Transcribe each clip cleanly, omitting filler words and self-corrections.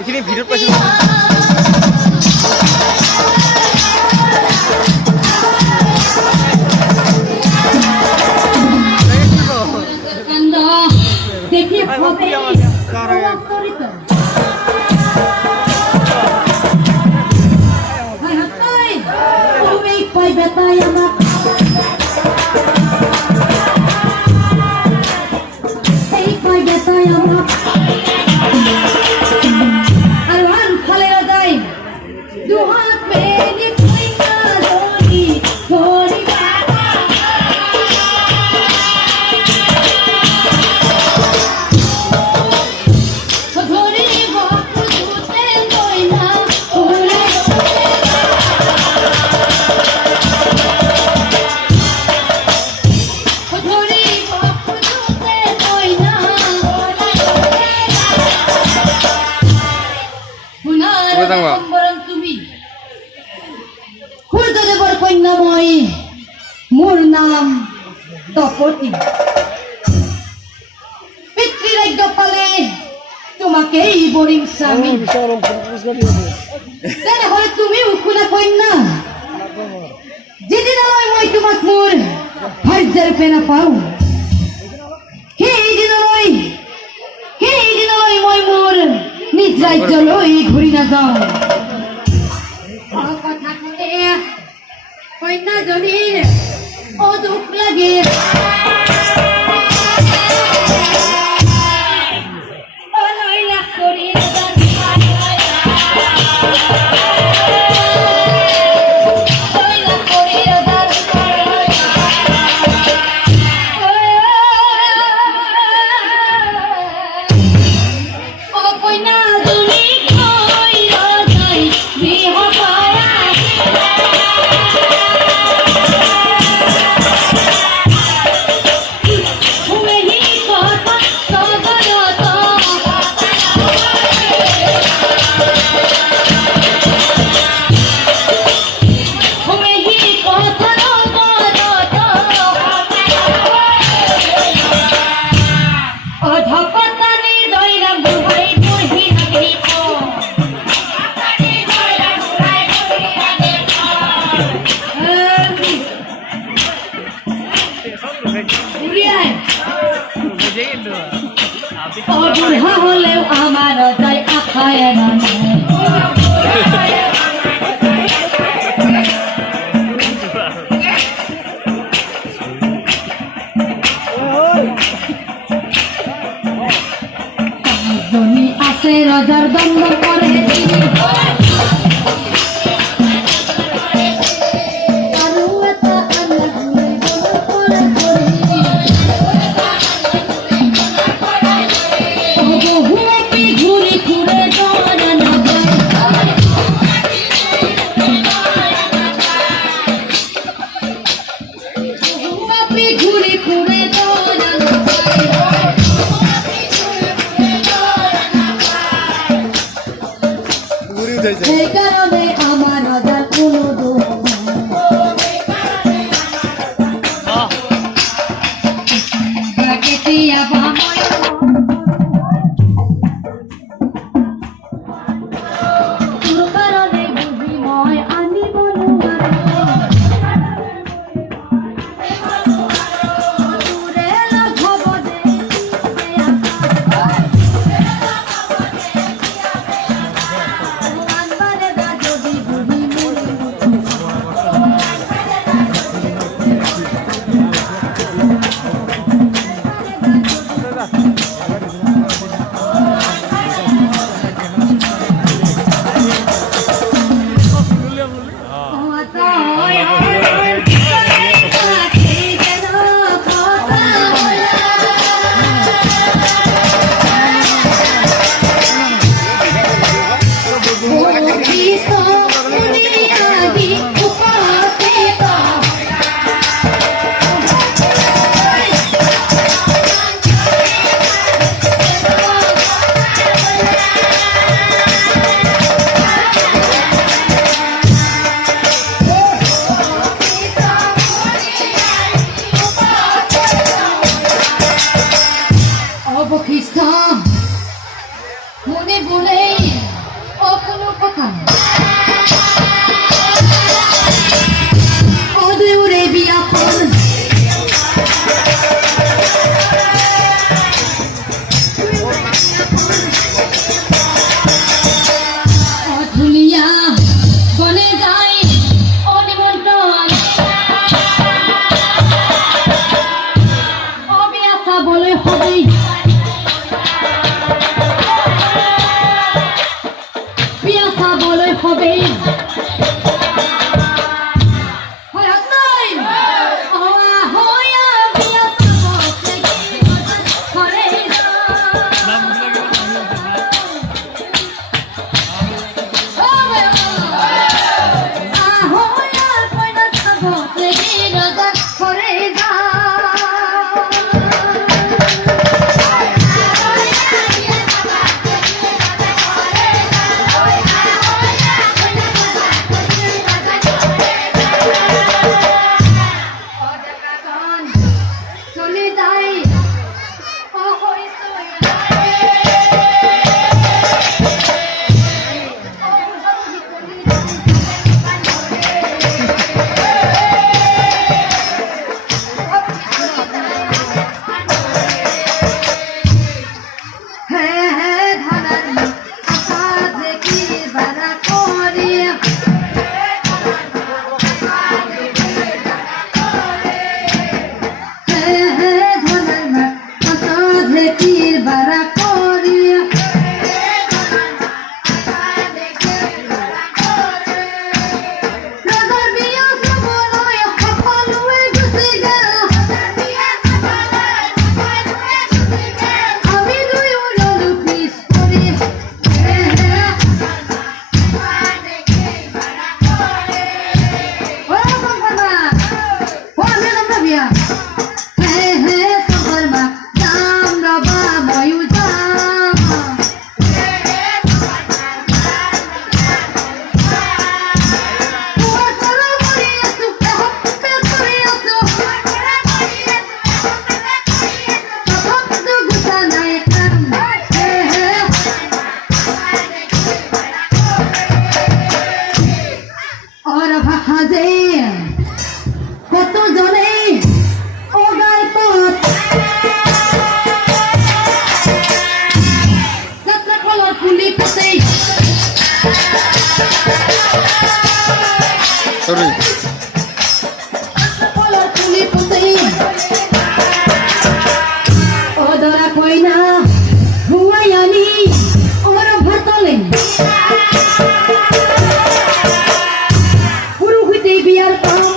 এখানে ভিডিও পাইছিল দেখি বেতাই আমার এই কয় বেতাই আমার আর ওয়ান খালে যায় দু হাত মেলে কইনা ধরি ধরি ধরি ভক্ত দুতে কইনা ওরে ধরি ভক্ত দুতে কইনা তুমি সূর্যদেৱৰ কন্যাময়ী মোৰ নাম তপতী পিতৃৰাজ্য পালে তোমাকেই বৰিম স্বামী তেনেহলে তুমিও শুনা কন্যা যেদিনলৈ মই তোমাক মোৰ ভাৰ্যা ৰূপে নাপাওঁ সেইদিনলৈ মই মোৰ নিজ ৰাজ্যলৈ ঘূৰি নাযাওঁ কথা কলে কন্যাজনীৰ অদুখ লাগে বুঢ়া হলেও আমার যায় আখায় আছে রাজার দণ্ড করে Sorry. Pola tuli putih. Odora koina huayani orang bertoleng. Buru kita biar tom.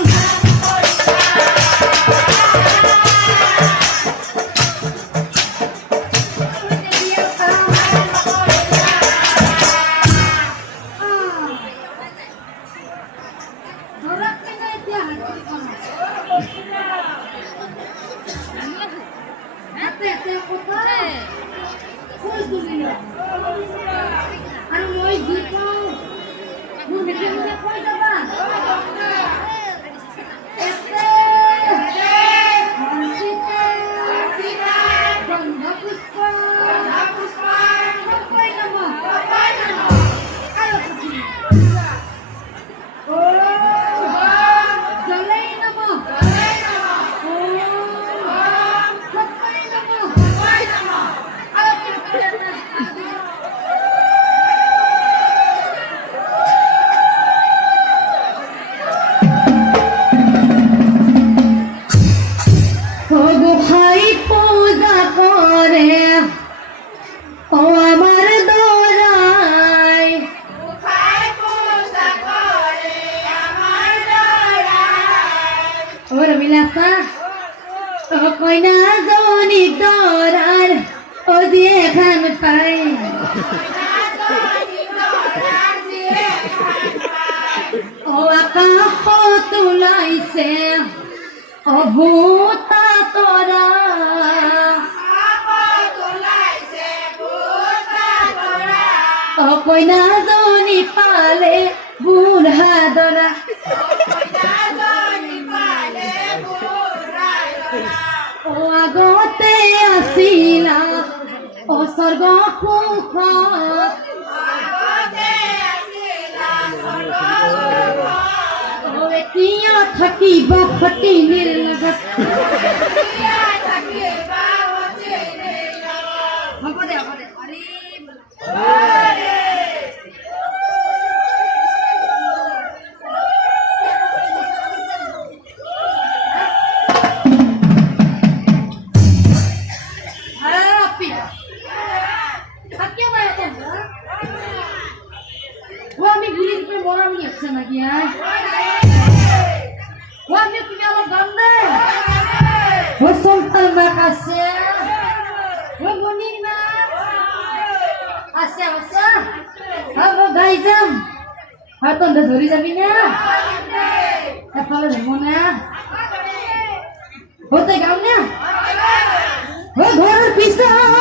Koina zoni dorar odie khan pai o aka hotulai se o bhuta tora o koina zoni pale burha dora o agote asila o sorgo khufa o etiya thaki ba phati nirlagat hobode are terima kasih. Bonina. Asya. Halo gaizam. Haton dah dhori jabi na. Efale dhemo na. Hote gaam na. Ho ghor pisa